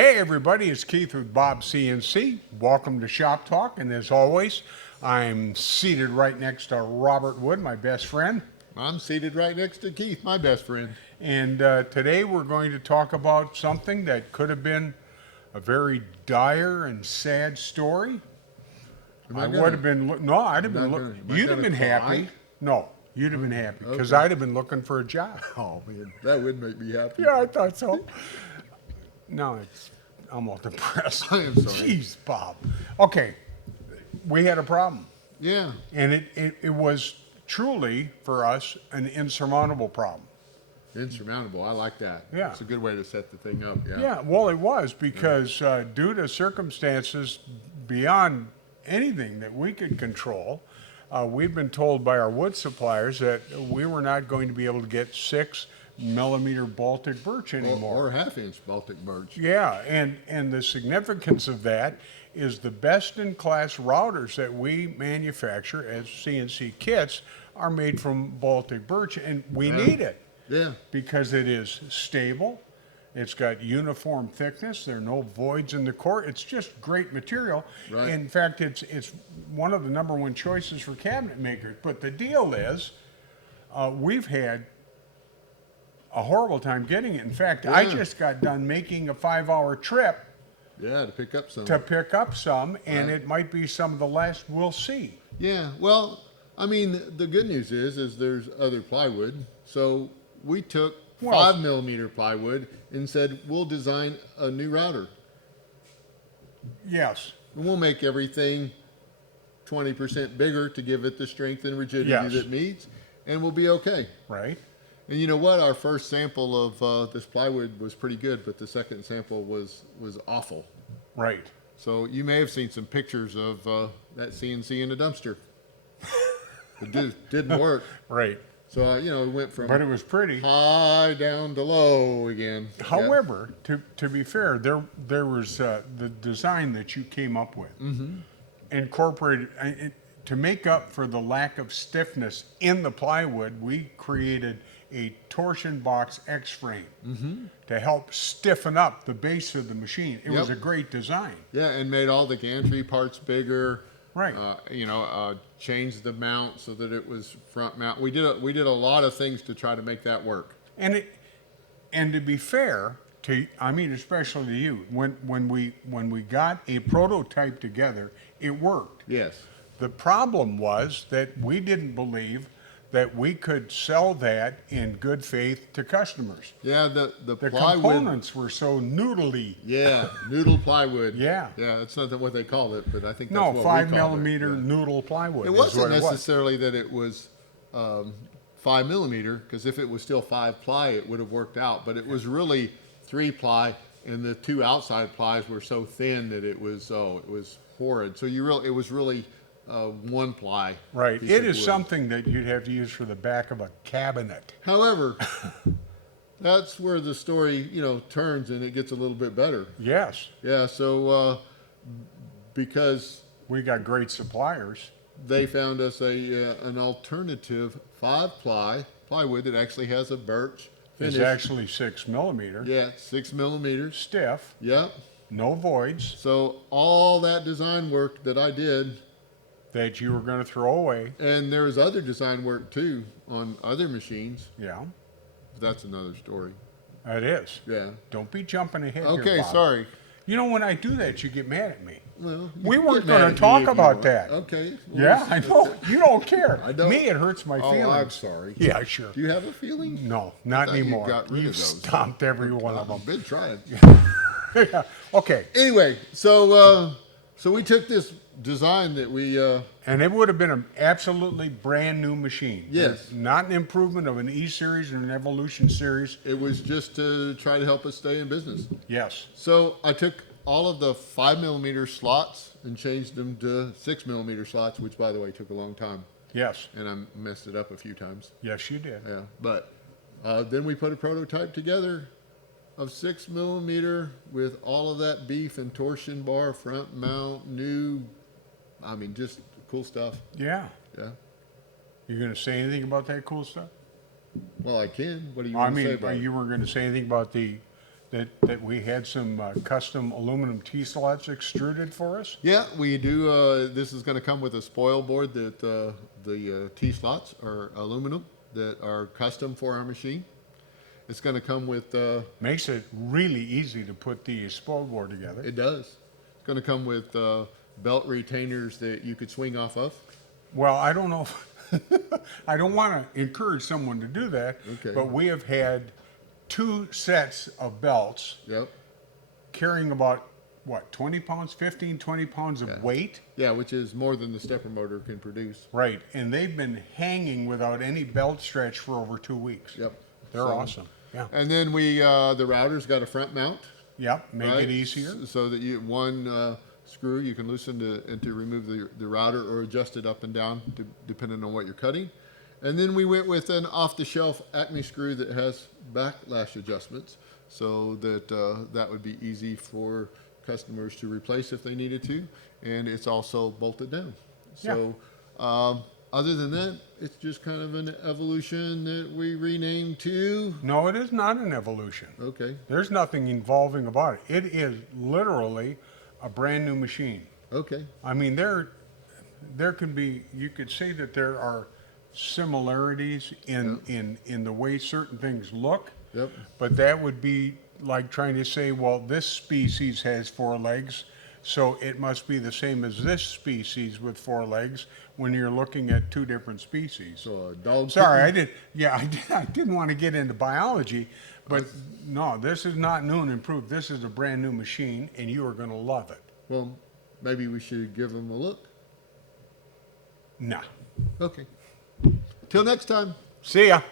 Hey everybody, it's Keith with BobsCNC. Welcome to Shop Talk, and as always, I'm seated right next to Robert Wood, my best friend. I'm seated right next to Keith, my best friend. And today we're going to talk about something that could have been a very dire and sad story. I'd have been you'd have been happy. No, you'd have been happy because Okay. I'd have been looking for a job. Oh man, that would make me happy. Yeah, I thought so. No, I'm all depressed. I am sorry. Jeez, Bob. Okay, we had a problem. Yeah. And it was truly, for us, an insurmountable problem. Insurmountable. I like that. Yeah. It's a good way to set the thing up. Yeah. Yeah, well, it was because due to circumstances beyond anything that we could control, we've been told by our wood suppliers that we were not going to be able to get 6 millimeter Baltic birch anymore. Or half-inch Baltic birch. Yeah, and the significance of that is the best-in-class routers that we manufacture as CNC kits are made from Baltic birch, and we need it. Yeah. Because it is stable, it's got uniform thickness, there are no voids in the core, it's just great material. Right. In fact, it's one of the #1 choices for cabinet makers. But the deal is, we've had a horrible time getting it. In fact, I Yeah. just got done making a 5-hour trip Yeah, to pick up some. to pick up some, and Right. it might be some of the last we'll see. Yeah. Well, I mean, the good news is there's other plywood. So we took 5 millimeter plywood and said we'll design a new router, Yes. and we'll make everything 20% bigger to give it the strength and rigidity Yes. that it needs, and we'll be okay. Right? And you know what? Our first sample of this plywood was pretty good, but the second sample was awful. Right. So you may have seen some pictures of that CNC in a dumpster. It didn't work. Right. So we went from But it was pretty. high down to low again. However, to be fair, there was the design that you came up with incorporated to make up for the lack of stiffness in the plywood. We created a torsion box X-frame to help stiffen up the base of the machine. It was a great design. Yeah, and made all the gantry parts bigger. Right. Changed the mount so that it was front mount. We did a lot of things to try to make that work. And to be fair especially to you, when we got a prototype together, it worked. Yes. The problem was that we didn't believe that we could sell that in good faith to customers. Yeah, the The plywood. components were so noodly. Yeah, noodle plywood. Yeah. Yeah, that's not what they called it, but I think that's No, what we 5 millimeter called it. noodle plywood. It is wasn't what it was. necessarily that it was 5 millimeter, because if it was still 5-ply, it would have worked out. But it was really 3-ply, and the 2 outside plies were so thin that it was horrid. So it was really 1-ply. Right. piece It of is wood. something that you'd have to use for the back of a cabinet. However, that's where the story turns and it gets a little bit better. Yes. Yeah. So because We got great suppliers. they found us an alternative 5-ply plywood that actually has a birch finish. It's actually 6 millimeter. Yeah, 6 millimeters. Stiff. Yep. No voids So all that design work that I did, that you were going to throw away. and there's other design work too on other machines. Yeah. That's another story. It is. Yeah. Don't be jumping ahead here, Okay, Bob. sorry. You know, when I do that, you get mad at me. Well, We you can weren't get mad gonna at me talk if you about want. that. Okay. Yeah, I know. You don't care. I don't. Me, it hurts my Oh, feelings. I'm sorry. Yeah, sure. Do you have a feeling? No, not thought you anymore. got rid of You've those. stomped every one of I've them. been trying. Yeah. Okay. Anyway, so we took this design that we And it would have been an absolutely brand new machine. Yes. Not an improvement of an E series or an Evolution series. it was just to try to help us stay in business. Yes. So I took all of the 5 millimeter slots and changed them to 6 millimeter slots, which by the way took a long time, Yes. and I messed it up a few times. Yes, you did. Yeah, but then we put a prototype together of 6 millimeter with all of that beef and torsion bar, front mount, new. I mean, just cool stuff. Yeah. Yeah. You going to say anything about that cool stuff? Well, I can. What do you I want to say mean, about it? you were going to say anything about the that we had some custom aluminum T-slots extruded for us? Yeah, we do. This is going to come with a spoil board that the T-slots are aluminum that are custom for our machine. It's going to come with, Makes it really easy to put the spoil board together. it does. It's going to come with belt retainers that you could swing off of. Well, I don't know. I don't want to encourage someone to do that, Okay. but we have had 2 sets of belts Yep. carrying about, what, 20 pounds, 15, 20 pounds of Yeah. weight? Yeah, which is more than the stepper motor can produce. Right, and they've been hanging without any belt stretch for over 2 weeks. Yep. They're So- awesome. Yeah. And then the router's got a front mount. Yep, make right? it easier. So that one screw you can loosen to remove the router or adjust it up and down depending on what you're cutting. And then we went with an off-the-shelf Acme screw that has backlash adjustments, so that that would be easy for customers to replace if they needed to, and it's also bolted down. So other than that, it's just kind of an evolution that we renamed to. No, it is not an evolution. Okay. There's nothing involving about it. It is literally a brand new machine. Okay. I mean, there can be, you could say that there are similarities in the way certain things look. Yep. But that would be like trying to say, well, this species has 4 legs, so it must be the same as this species with 4 legs when you're looking at 2 different species. So a dog. Sorry, kitten- I didn't want to get into biology, but no, this is not new and improved. This is a brand new machine, and you are going to love it. Well, maybe we should give them a look. Nah. Okay. Till next time. See ya.